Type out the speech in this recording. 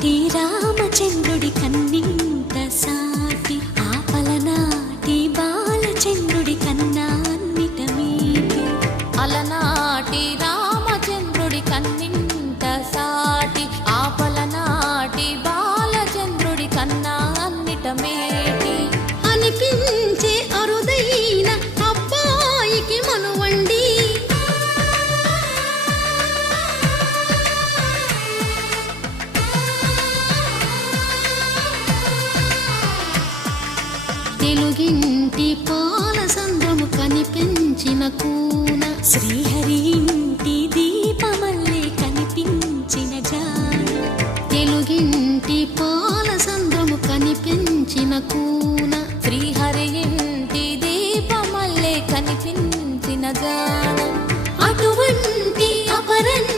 అలనాటి రామచంద్రుడి కన్నింత సాటి ఆపలనాటి బాలచంద్రుడి కన్నా అన్నిట మీటి. అలనాటి రామచంద్రుడి కన్నింత సాటి ఆపలనాటి బాలచంద్రుడి కన్నా అన్నిట మేటి. అనిపించే అరుదైన అబ్బాయికి మనువండి తెలుగింటి పాల సంద్రము కనిపించిన కూన శ్రీహరి ఇంటి దీపమల్లే కనిపించిన జాడ. తెలుగింటి పాల సంద్రము కనిపించిన కూన శ్రీహరి ఇంటి దీపమల్లే కనిపించిన జాడ. అటువంటి అపరంజి